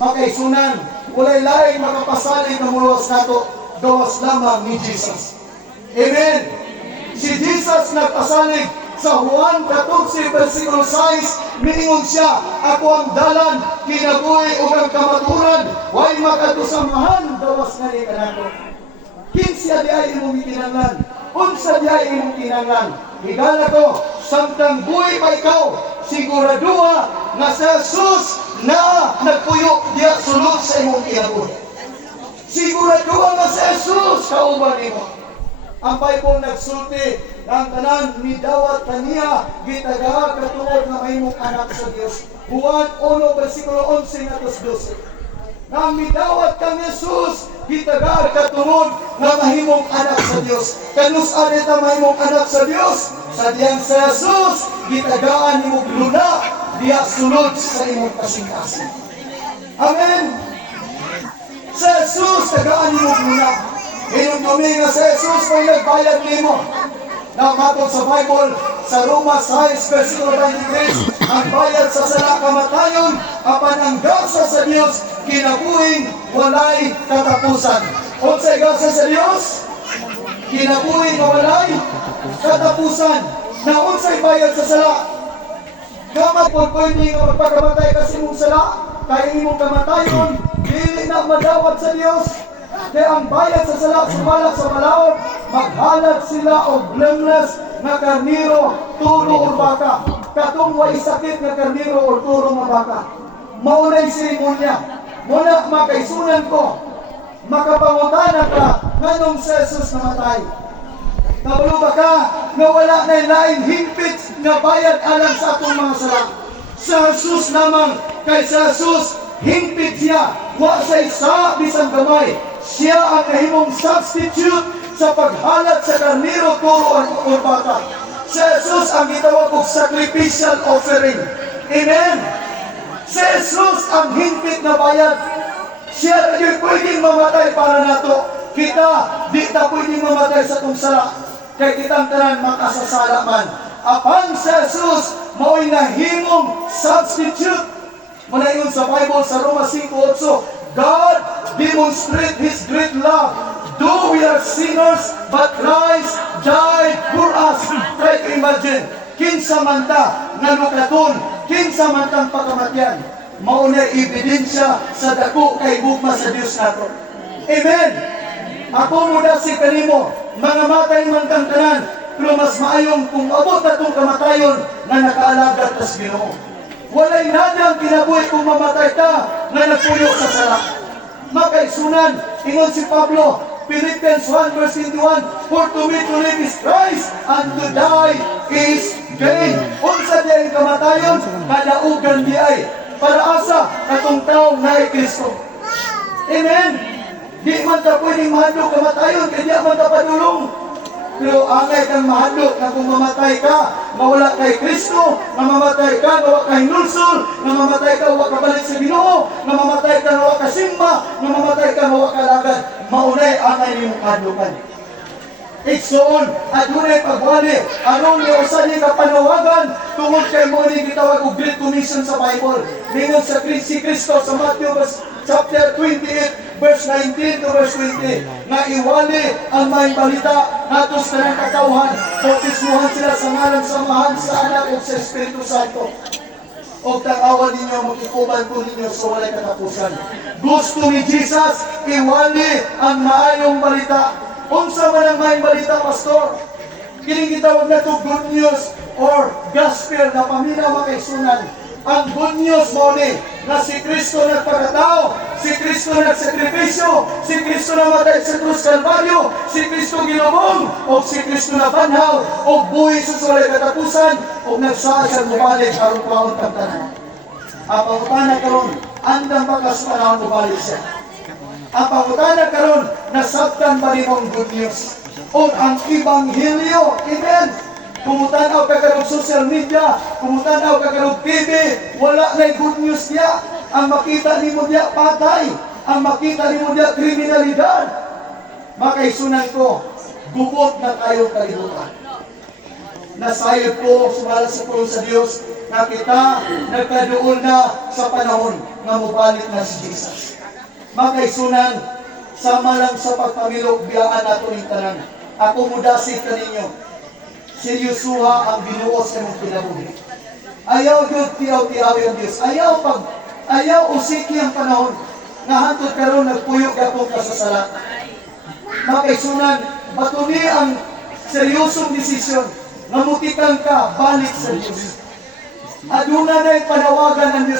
Makaisunan, walay laing makapasalig na mulos nato, gawas lamang ni Jesus. Amen. Si Jesus nagpasalig sa Juan 14 versikulo 6, miingon siya, ako ang dalan, kinabuhi ug ang kamaturan, way makatusamahan, gawas na ni kanako. Kinsa di ay imong kinahanglan, unsa di ay imong kinahanglan. Higala ko, samtang buhay pa ikaw, siguraduha na sa Jesus na nagpuyo diya sulod sa imong kinabuhi. Siguraduha na sa Jesus kauban nimo. Ang Bible nagsulti, ang tanan ni dawat kaniya, gitagaha katungod na mahimong anak sa Dios. Juan 1 versikulo 11 natos 12. Nang midawat kang Jesus, gitagaha katungod na mahimong anak sa Dios. Kanus adit ang mahimong anak sa Dios, sa diyang sa Jesus, gitagaan ni mo luna, diya sulod sa imong kasing-kasing. Amen. Sa Jesus, tagaan ni mo luna. Hinumdumi nga sa Jesus may nagbayad nimo. Na matod sa Bible, sa Roma 6, versikulo 23, ang bayad sa sala kamatayon, apan ang gasa sa Dios, kinabuhing walay katapusan. Unsay gasa sa Dios? Kinabuhing na walay katapusan. Na unsay bayad sa sala? Kamat po pwede nga magpakamatay kasi mong sala, kaya imong kamatayon, dili na madawat sa Dios. Kaya ang bayad sa sala, sumalak sa malaod, maghalat sila o blameless na karniro, turo o baka. Katong way sakit na karniro o turo nga baka. Maunay serimonya. Muna makaisunan ko, makapangutana ka, nganong sa Jesus namatay. Kabalo ba ka, na wala na laing himpit na bayad alang sa atong mga sala. Sa Jesus lamang, kay sa Jesus, himpit siya, wa sa isa bisang gamay. Siya ang kahimong substitute sa paghalat sa karniro, turo o baka. Sa Jesus ang gitawag og sacrificial offering. Amen. Sa Jesus ang himpit na bayad. Siya rin pwedeng mamatay para nato. Kita, di ta pwedeng mamatay sa itong sala. Kaya kitang tanan makasasala man. Apan sa Jesus, mao'y nahimong substitute. Manayon sa Bible sa Roma 5:8, God demonstrate His great love. Though we are sinners, but Christ died for us. Try to imagine, kinsa man ta nalukaton, kinsa man tang pagkamatyan, mauna ebidensya sa dako kay gugma sa Dios nato. Amen. Ako muna si kanimo, mga matay man kang tanan, pero mas maayong kung abot na itong kamatayon na nakaalagad tas Ginoo. Walay nadang kinabuhi kung mamatay ka na nagpuyo sa sala. Makaisunan, ingon si Pablo, Philippians 1 verse 21, for to me to live is Christ, and to die is gain. Unsa diay kamatayon, kadaugan di ay, para asa katong taong na Kristo. Amen. Di man ta pwedeng mahadlok kamatayon, kaya di man ta padulong. Pero angay kang mahadlok na kung mamatay ka, mawala kay Kristo, na mamatay ka, nawa ka hinulsol, na mamatay ka, nawa ka balik sa Ginoo, na mamatay ka, nawa ka simba, na mamatay ka, nawa ka lagad. Maunay angay ni mong kadlukan. Iksoon, adunay pagwali, anong niusan niya kapanawagan, tungod kay mo ni gitawag og Great Commission sa Bible. Ningon sa si Kristo sa Matthew chapter 28, verse 19 to verse 20, nga iwali ang may balita natos na ng katawhan, bautismuhan sila sa ngalan samahan sa anak o sa Espiritu Santo. O tang-awan ninyo, mag-ikuban po ninyo sa walay katapusan. Gusto ni Jesus, iwali ang maayong balita. Unsa man ang maayong balita, Pastor? Kining gitawag na ito good news or gospel na paminaw makaisunan. Ang good news mo ni na si Kristo nagpakatao, si Kristo nagsakripisyo, si Kristo namatay sa krus Kalbaryo, si Kristo ginubong, o si Kristo nabanhaw, o buhi sa walay katapusan, o nagsaa siya bumalik aron paon kamtanan. Ang pangutana karon, andang bakas panahon bumalik siya. Ang pangutana karon, nasabtan ba nimo ang good news? O ang Ebanghelyo, amen. Kumutanaw ka karong social media, kumutanaw ka karong TV, wala na good news niya. Ang makita ni mo niya patay, ang makita ni mo niya kriminalidad. Makaisunan ko, gubot na tayo kalibutan. Nasayod ko, sumala sa pulong sa Diyos, na kita nagkaduol na sa panahon nga mubalik na si Jesus. Makaisunan, sama lang sa pagpamilok biyaan nato ning tanan. Ako mudasit kaninyo, seryosuha ang binuos sa mong kinabuhi. Ayaw gyud tiyaw-tiyaw ang Dios. Ayaw usiki ang panahon nga hantod karon nagpuyog atong kasasala. Makaisunan, batuni ang seryosong desisyon nga mutikan ka balik sa Dios. Aduna na'y panawagan ng Diyos